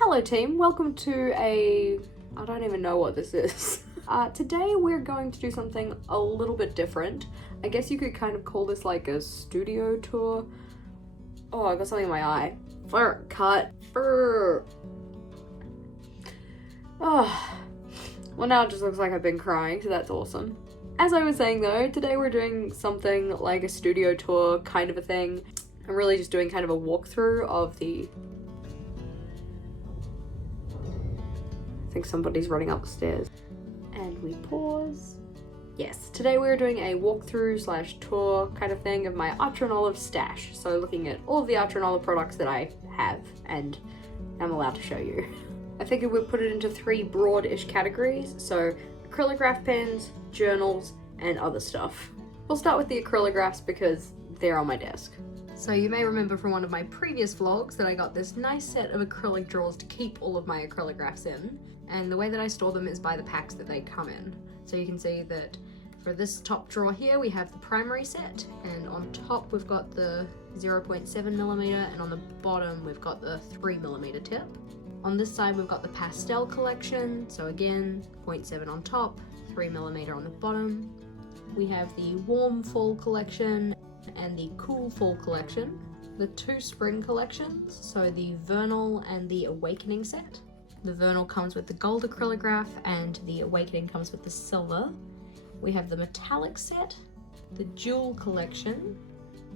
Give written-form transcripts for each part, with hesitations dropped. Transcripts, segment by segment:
Hello team, welcome to I don't even know what this is. Today we're going to do something a little bit different. I guess you could kind of call this like a studio tour. Oh, I got something in my eye. Fur, cut, fur. Oh, well now it just looks like I've been crying, so that's awesome. As I was saying though, today we're doing something like a studio tour kind of a thing. I'm really just doing kind of a walkthrough of the... I think somebody's running up the stairs. And we pause. Yes, today we're doing a walkthrough slash tour kind of thing of my Archer and Olive stash. So looking at all of the Archer and Olive products that I have and am allowed to show you. I figured we'd put it into three broad-ish categories. So acrylograph pens, journals, and other stuff. We'll start with the acrylographs because they're on my desk. So you may remember from one of my previous vlogs that I got this nice set of acrylic drawers to keep all of my acrylographs in. And the way that I store them is by the packs that they come in. So you can see that for this top drawer here, we have the primary set, and on top we've got the 0.7mm, and on the bottom we've got the 3mm tip. On this side we've got the pastel collection, so again, 0.7 on top, 3mm on the bottom. We have the warm fall collection and the cool fall collection. The two spring collections, so the vernal and the awakening set. The vernal comes with the gold acrylograph and the awakening comes with the silver. We have the metallic set, the jewel collection,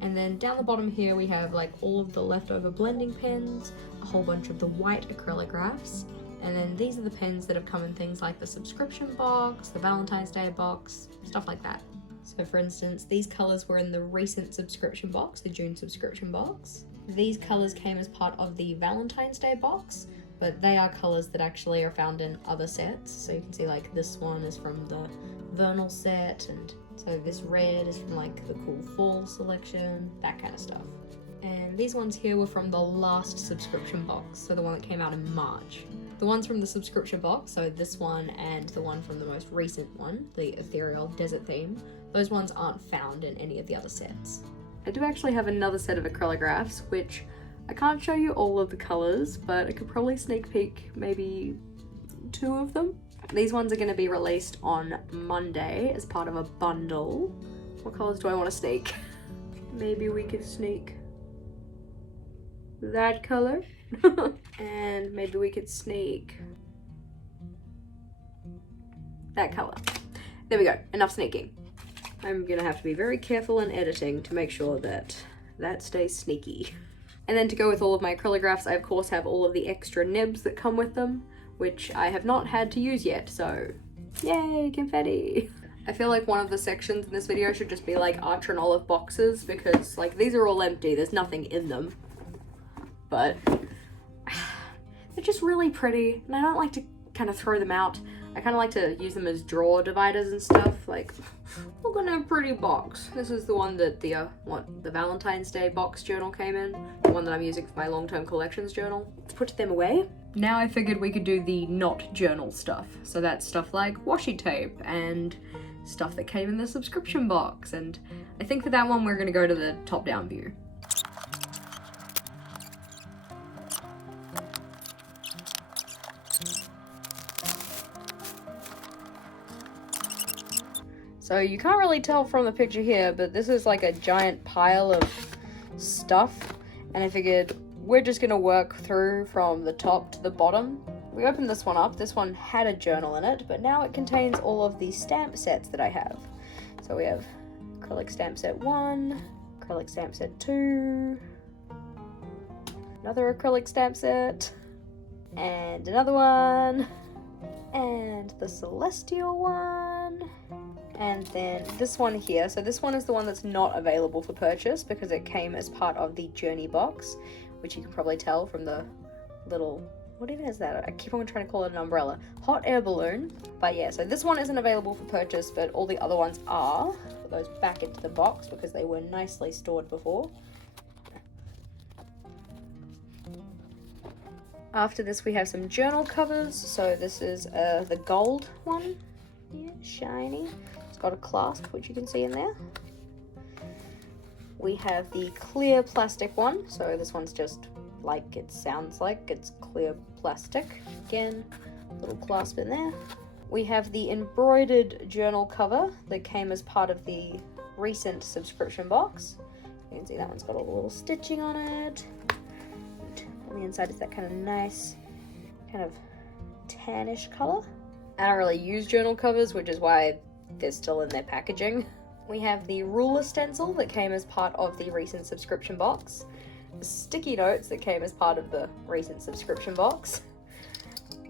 and then down the bottom here we have like all of the leftover blending pens, a whole bunch of the white acrylographs, and then these are the pens that have come in things like the subscription box, the Valentine's Day box, stuff like that. So for instance, these colours were in the recent subscription box, the June subscription box. These colours came as part of the Valentine's Day box, but they are colours that actually are found in other sets. So you can see like this one is from the vernal set, and so this red is from like the cool fall selection, that kind of stuff. And these ones here were from the last subscription box, so the one that came out in March. The ones from the subscription box, so this one and the one from the most recent one, the ethereal desert theme, those ones aren't found in any of the other sets. I do actually have another set of acrylographs, which I can't show you all of the colours, but I could probably sneak peek maybe 2 of them. These ones are going to be released on Monday as part of a bundle. What colours do I want to sneak? Maybe we could sneak that colour. And maybe we could sneak that colour. There we go, enough sneaking. I'm gonna have to be very careful in editing to make sure that that stays sneaky. And then to go with all of my acrylographs, I of course have all of the extra nibs that come with them, which I have not had to use yet, so yay, confetti! I feel like one of the sections in this video should just be like Archer and Olive boxes, because like these are all empty, there's nothing in them. But they're just really pretty, and I don't like to kind of throw them out. I kind of like to use them as drawer dividers and stuff. Like, we're gonna have a pretty box. This is the one that the Valentine's Day box journal came in. The one that I'm using for my long-term collections journal. Let's put them away. Now I figured we could do the not journal stuff. So that's stuff like washi tape and stuff that came in the subscription box. And I think for that one we're gonna go to the top-down view. So you can't really tell from the picture here, but this is like a giant pile of stuff, and I figured we're just gonna work through from the top to the bottom. We opened this one up. This one had a journal in it, but now it contains all of the stamp sets that I have. So we have acrylic stamp set 1, acrylic stamp set 2, another acrylic stamp set, and another one, and the celestial one. And then this one here, so this one is the one that's not available for purchase because it came as part of the Journey box, which you can probably tell from the little, what even is that? I keep on trying to call it an umbrella. Hot air balloon. But yeah, so this one isn't available for purchase, but all the other ones are. Put those back into the box because they were nicely stored before. After this we have some journal covers. So this is the gold one. Yeah, shiny. It's got a clasp, which you can see in there. We have the clear plastic one, so this one's just like it sounds like. It's clear plastic. Again, little clasp in there. We have the embroidered journal cover that came as part of the recent subscription box. You can see that one's got all the little stitching on it. And on the inside is that kind of nice, kind of tannish color. I don't really use journal covers, which is why they're still in their packaging. We have the ruler stencil that came as part of the recent subscription box. The sticky notes that came as part of the recent subscription box.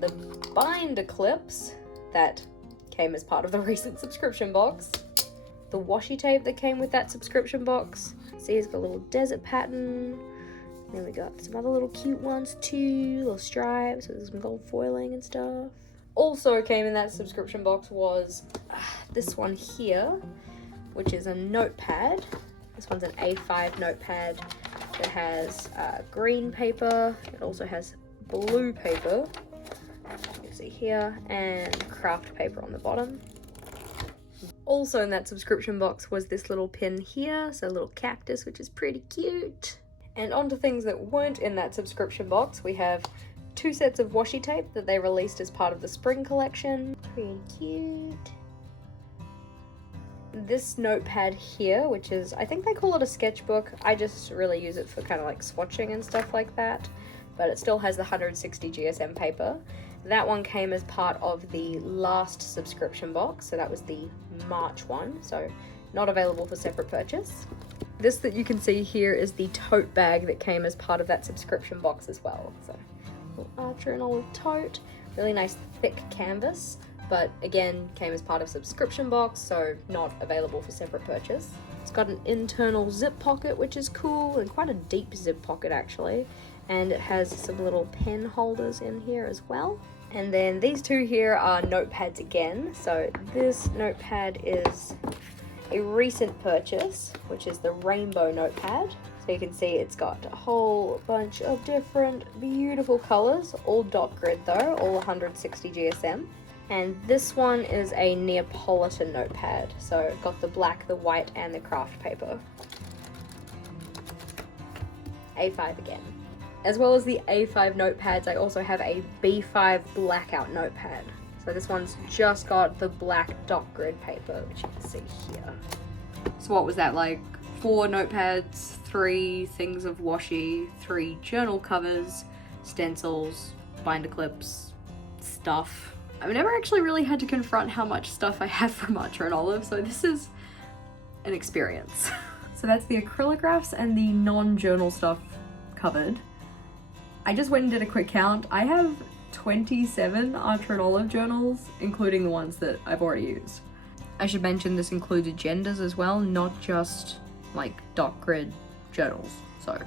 The binder clips that came as part of the recent subscription box. The washi tape that came with that subscription box. See, it's got a little desert pattern. Then we got some other little cute ones too, little stripes with some gold foiling and stuff. Also came in that subscription box was this one here, which is a notepad. This one's an A5 notepad. It has green paper. It also has blue paper. You can see here, and craft paper on the bottom. Also in that subscription box was this little pin here, so a little cactus, which is pretty cute. And onto things that weren't in that subscription box, we have 2 sets of washi tape that they released as part of the spring collection. Pretty cute. This notepad here, which is, I think they call it a sketchbook. I just really use it for kind of like swatching and stuff like that, but it still has the 160 GSM paper. That one came as part of the last subscription box, so that was the March one, so not available for separate purchase. This that you can see here is the tote bag that came as part of that subscription box as well. So, little Archer and olive tote, really nice thick canvas, but again, came as part of subscription box, so not available for separate purchase. It's got an internal zip pocket, which is cool, and quite a deep zip pocket actually. And it has some little pen holders in here as well. And then these two here are notepads again. So this notepad is a recent purchase, which is the rainbow notepad. So you can see it's got a whole bunch of different beautiful colors, all dot grid though, all 160 GSM. And this one is a Neapolitan notepad. So it got the black, the white, and the craft paper. A5 again. As well as the A5 notepads, I also have a B5 blackout notepad. So this one's just got the black dot grid paper, which you can see here. So what was that, like 4 notepads, 3 things of washi, 3 journal covers, stencils, binder clips, stuff. I've never actually really had to confront how much stuff I have from Archer and Olive, so this is an experience. So that's the acrylographs and the non-journal stuff covered. I just went and did a quick count. I have 27 Archer and Olive journals, including the ones that I've already used. I should mention this included agendas as well, not just like dot grid journals, so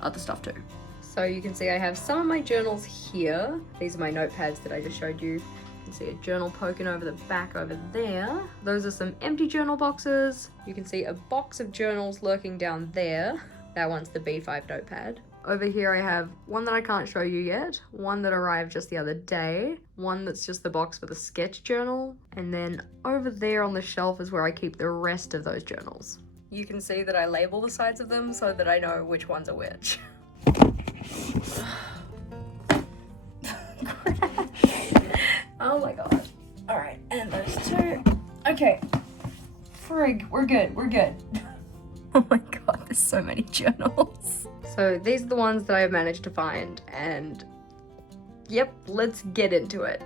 other stuff too. So you can see I have some of my journals here. These are my notepads that I just showed you. You can see a journal poking over the back over there. Those are some empty journal boxes. You can see a box of journals lurking down there. That one's the B5 notepad. Over here I have one that I can't show you yet, one that arrived just the other day, one that's just the box with a sketch journal, and then over there on the shelf is where I keep the rest of those journals. You can see that I label the sides of them so that I know which ones are which. Oh my god. Alright, and those 2. Okay. Frig, we're good, we're good. Oh my god, there's so many journals. So these are the ones that I've managed to find, and yep, let's get into it.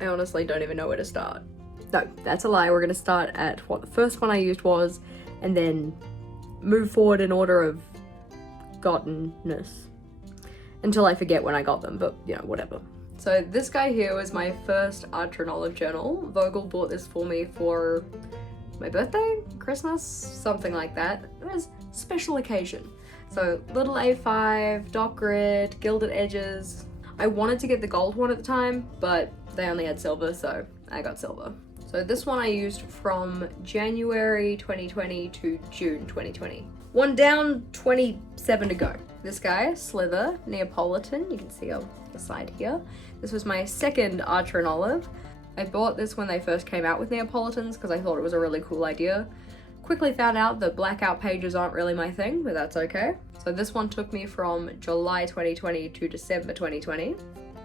I honestly don't even know where to start. No, that's a lie. We're gonna start at what the first one I used was, and then move forward in order of gottenness. Until I forget when I got them, but you know, whatever. So this guy here was my first Archer and Olive journal. Vogel bought this for me for my birthday, Christmas, something like that. It was a special occasion. So little A5, dot grid, gilded edges. I wanted to get the gold one at the time, but they only had silver, so I got silver. So this one I used from January 2020 to June 2020. One down, 27 to go. This guy, Slither, Neapolitan, you can see on the side here. This was my second Archer and Olive. I bought this when they first came out with Neapolitans because I thought it was a really cool idea. Quickly found out that blackout pages aren't really my thing, but that's okay. So this one took me from July 2020 to December 2020.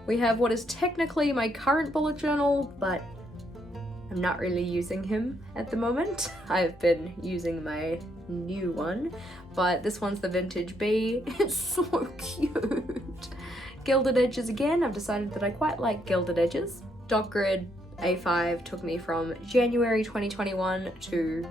We have what is technically my current bullet journal, but I'm not really using him at the moment. I've been using my new one, but this one's the Vintage B. It's so cute. Gilded edges again. I've decided that I quite like gilded edges. Dot grid A5 took me from January 2021 to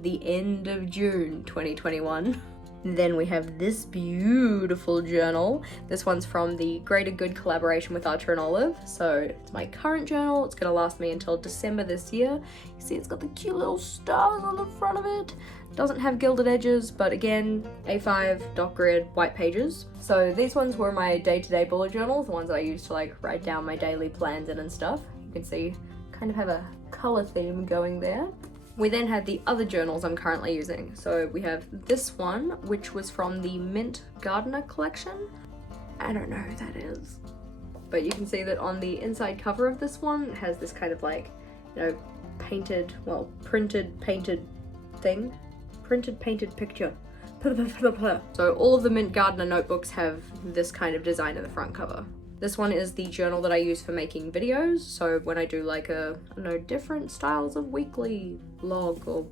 the end of June 2021. Then we have this beautiful journal. This one's from the Greater Good collaboration with Archer and Olive. So it's my current journal. It's gonna last me until December this year. You see it's got the cute little stars on the front of it. Doesn't have gilded edges, but again, A5, dot grid, white pages. So these ones were my day-to-day bullet journals, the ones that I used to like write down my daily plans in and stuff. You can see, kind of have a color theme going there. We then had the other journals I'm currently using. So we have this one, which was from the Mint Gardener collection. I don't know who that is. But you can see that on the inside cover of this one, it has this kind of like, you know, painted, well, printed, painted thing. Printed, painted picture. So all of the Mint Gardener notebooks have this kind of design in the front cover. This one is the journal that I use for making videos. So when I do like I don't know, different styles of weekly log, or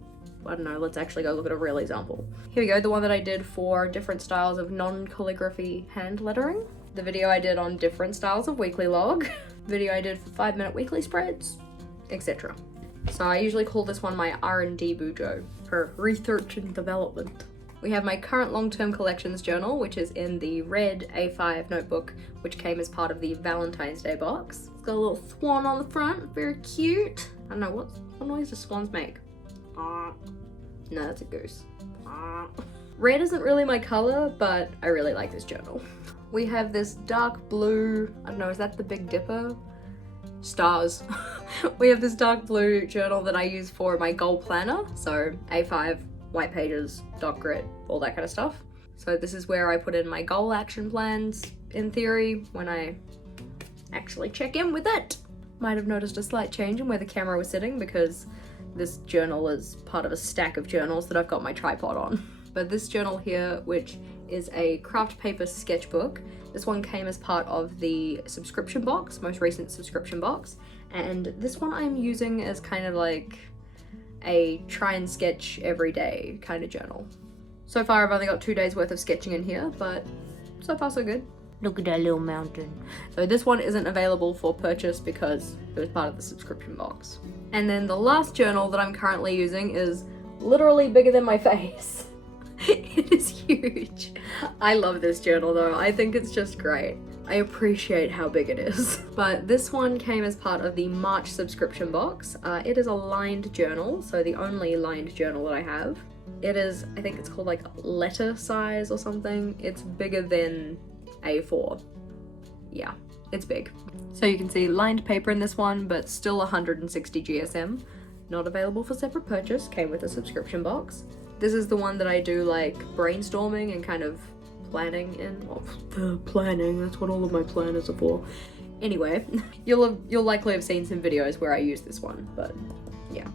I don't know, let's actually go look at a real example. Here we go, the one that I did for different styles of non-calligraphy hand lettering. The video I did on different styles of weekly log. Video I did for 5-minute weekly spreads, etc. So I usually call this one my R&D bujo, for research and development. We have my current long-term collections journal, which is in the red A5 notebook, which came as part of the Valentine's Day box. It's got a little swan on the front, very cute. I don't know, what noise do swans make? No, that's a goose. Red isn't really my color, but I really like this journal. We have this dark blue, I don't know, is that the Big Dipper? Stars. We have this dark blue journal that I use for my goal planner, so A5, white pages, dot grid, all that kind of stuff. So this is where I put in my goal action plans, in theory, when I actually check in with it. Might have noticed a slight change in where the camera was sitting because this journal is part of a stack of journals that I've got my tripod on. But this journal here, which is a craft paper sketchbook, this one came as part of the subscription box, most recent subscription box, and this one I'm using as kind of like a try and sketch every day kind of journal. So far I've only got 2 days worth of sketching in here, but so far so good. Look at that little mountain. So this one isn't available for purchase because it was part of the subscription box. And then the last journal that I'm currently using is literally bigger than my face. It is huge. I love this journal though. I think it's just great. I appreciate how big it is. But this one came as part of the March subscription box. It is a lined journal, so the only lined journal that I have. It is, I think it's called like letter size or something. It's bigger than A4. Yeah, it's big. So you can see lined paper in this one, but still 160 GSM. Not available for separate purchase, came with a subscription box. This is the one that I do like brainstorming and kind of planning in. Well, planning, that's what all of my planners are for. Anyway, you'll likely have seen some videos where I use this one, but yeah,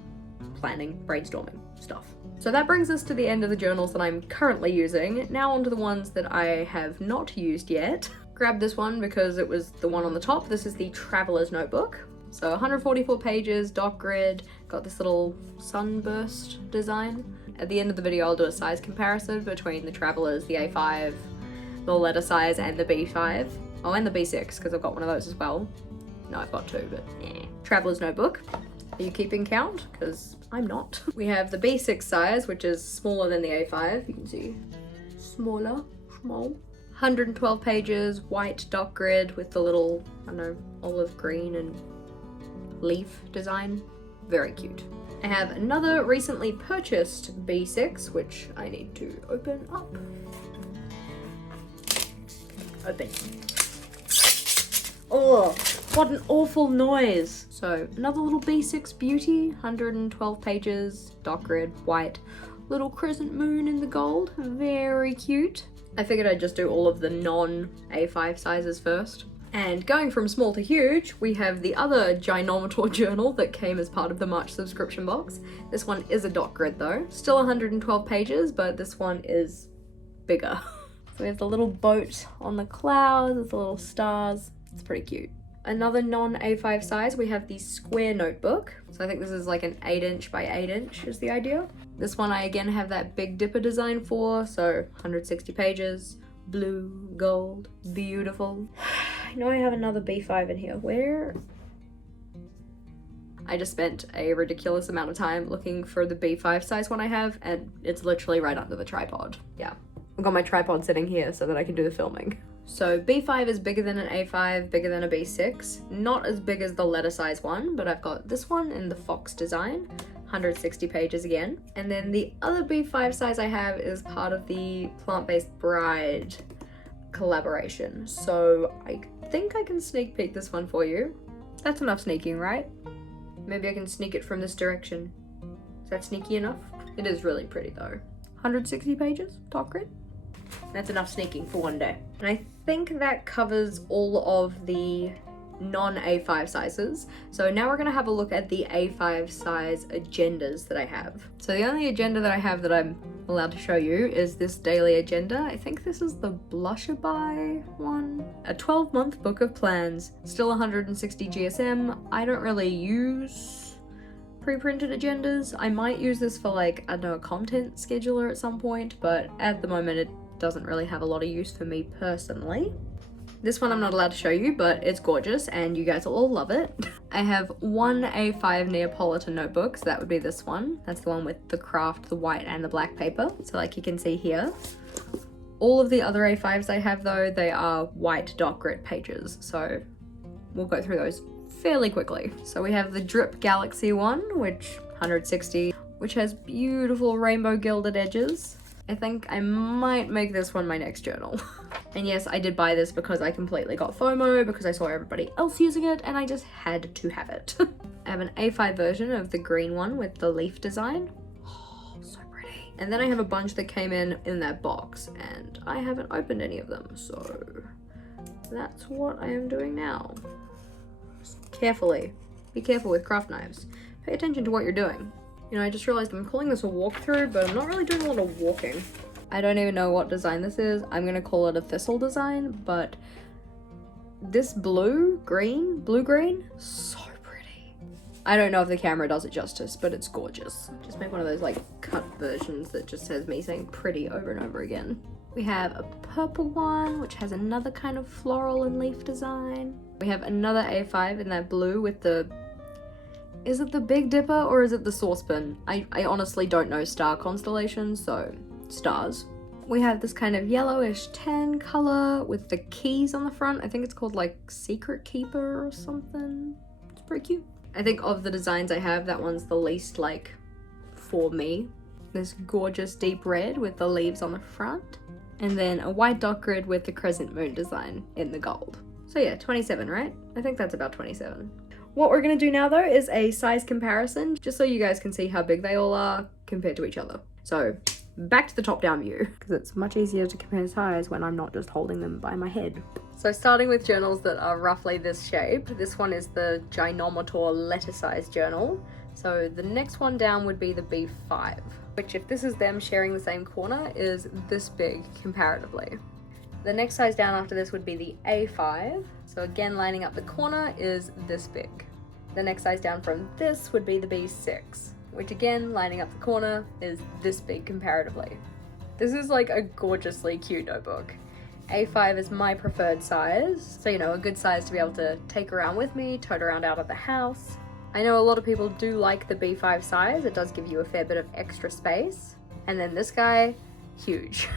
planning, brainstorming stuff. So that brings us to the end of the journals that I'm currently using. Now onto the ones that I have not used yet. Grabbed this one because it was the one on the top. This is the Traveler's Notebook. So 144 pages, dot grid, got this little sunburst design. At the end of the video, I'll do a size comparison between the Travelers, the A5, the letter size, and the B5. Oh, and the B6, because I've got one of those as well. No, I've got 2, but eh. Traveler's Notebook. Are you keeping count? Because I'm not. We have the B6 size, which is smaller than the A5. You can see smaller, small. 112 pages, white dot grid with the little, I don't know, olive green and leaf design. Very cute. I have another recently purchased B6, which I need to open up. Open. Oh, what an awful noise. So another little B6 beauty, 112 pages, dot grid, white, little crescent moon in the gold, very cute. I figured I'd just do all of the non-A5 sizes first. And going from small to huge, we have the other Ginormator journal that came as part of the March subscription box. This one is a dot grid though. Still 112 pages, but this one is bigger. So we have the little boat on the clouds with the little stars. It's pretty cute. Another non-A5 size, we have the square notebook. So I think this is like an 8" by 8" is the idea. This one I again have that Big Dipper design for, so 160 pages. Blue, gold, beautiful. I know I have another B5 in here. Where? I just spent a ridiculous amount of time looking for the B5 size one I have, and it's literally right under the tripod. Yeah, I've got my tripod sitting here so that I can do the filming. So B5 is bigger than an A5, bigger than a B6. Not as big as the letter size one, but I've got this one in the Fox design. 160 pages again. And then the other B5 size I have is part of the Plant-Based Bride collaboration. So I think I can sneak peek this one for you. That's enough sneaking, right? Maybe I can sneak it from this direction. Is that sneaky enough? It is really pretty though. 160 pages, dot grid. That's enough sneaking for one day. And I think that covers all of the non-A5 sizes. So now we're gonna have a look at the A5 size agendas that I have. So the only agenda that I have that I'm allowed to show you is this daily agenda. I think this is the Blushaby one. A 12-month book of plans, still 160 GSM. I don't really use pre-printed agendas. I might use this for like, I don't know, a content scheduler at some point, but at the moment it doesn't really have a lot of use for me personally. This one I'm not allowed to show you, but it's gorgeous and you guys will all love it. I have one A5 Neapolitan notebook, so that would be this one. That's the one with the craft, the white and the black paper. So like you can see here. All of the other A5s I have though, they are white dot grid pages. So we'll go through those fairly quickly. So we have the Drip Galaxy one, which 160, which has beautiful rainbow gilded edges. I think I might make this one my next journal. And yes, I did buy this because I completely got FOMO because I saw everybody else using it and I just had to have it. I have an A5 version of the green one with the leaf design. Oh, so pretty. And then I have a bunch that came in that box and I haven't opened any of them. So that's what I am doing now. Just carefully. Be careful with craft knives. Pay attention to what you're doing. You know, I just realized I'm calling this a walkthrough, but I'm not really doing a lot of walking. I don't even know what design this is. I'm gonna call it a thistle design, but this blue-green, so pretty. I don't know if the camera does it justice, but it's gorgeous. Just make one of those like cut versions that just says me saying pretty over and over again. We have a purple one, which has another kind of floral and leaf design. We have another A5 in that blue with the, is it the Big Dipper or is it the saucepan? I honestly don't know star constellations, so stars. We have this kind of yellowish tan color with the keys on the front. I think it's called like Secret Keeper or something. It's pretty cute. I think of the designs I have, that one's the least like for me. This gorgeous deep red with the leaves on the front. And then a white dot grid with the crescent moon design in the gold. So yeah, 27, right? I think that's about 27. What we're gonna do now though is a size comparison, just so you guys can see how big they all are compared to each other. So back to the top-down view, because it's much easier to compare size when I'm not just holding them by my head. So starting with journals that are roughly this shape, this one is the Ginormator letter size journal. So the next one down would be the B5, which if this is them sharing the same corner is this big comparatively. The next size down after this would be the A5. So again, lining up the corner is this big. The next size down from this would be the B6, which again, lining up the corner is this big comparatively. This is like a gorgeously cute notebook. A5 is my preferred size, so you know, a good size to be able to take around with me, tote around out of the house. I know a lot of people do like the B5 size, it does give you a fair bit of extra space. And then this guy, huge.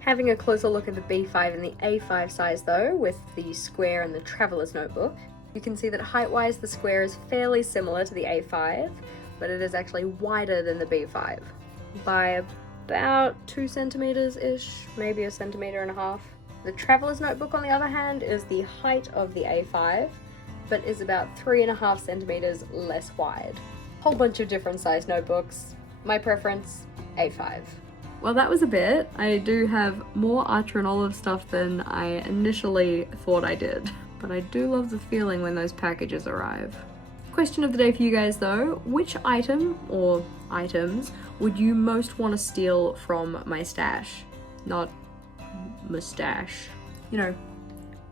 Having a closer look at the B5 and the A5 size though, with the square and the traveler's notebook, you can see that height-wise the square is fairly similar to the A5, but it is actually wider than the B5 by about 2 centimeters-ish, maybe 1.5 centimeters. The traveler's notebook on the other hand is the height of the A5, but is about 3.5 centimeters less wide. Whole bunch of different size notebooks. My preference, A5. Well, that was a bit. I do have more Archer and Olive stuff than I initially thought I did. but I do love the feeling when those packages arrive. Question of the day for you guys though, which item or items would you most want to steal from my stash? Not mustache. You know,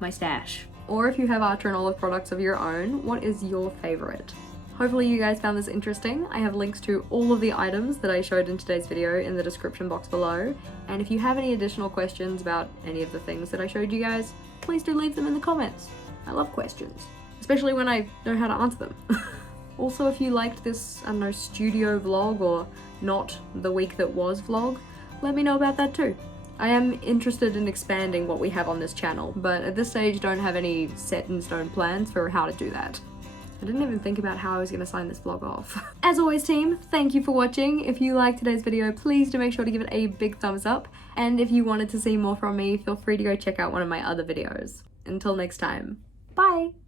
my stash. Or if you have Archer and Olive products of your own, what is your favorite? Hopefully you guys found this interesting. I have links to all of the items that I showed in today's video in the description box below. And if you have any additional questions about any of the things that I showed you guys, please do leave them in the comments. I love questions, especially when I know how to answer them. Also, if you liked this, I don't know, studio vlog or not the week that was vlog, let me know about that too. I am interested in expanding what we have on this channel, but at this stage don't have any set in stone plans for how to do that. I didn't even think about how I was going to sign this vlog off. As always team, thank you for watching. If you liked today's video, please do make sure to give it a big thumbs up. And if you wanted to see more from me, feel free to go check out one of my other videos. Until next time, bye!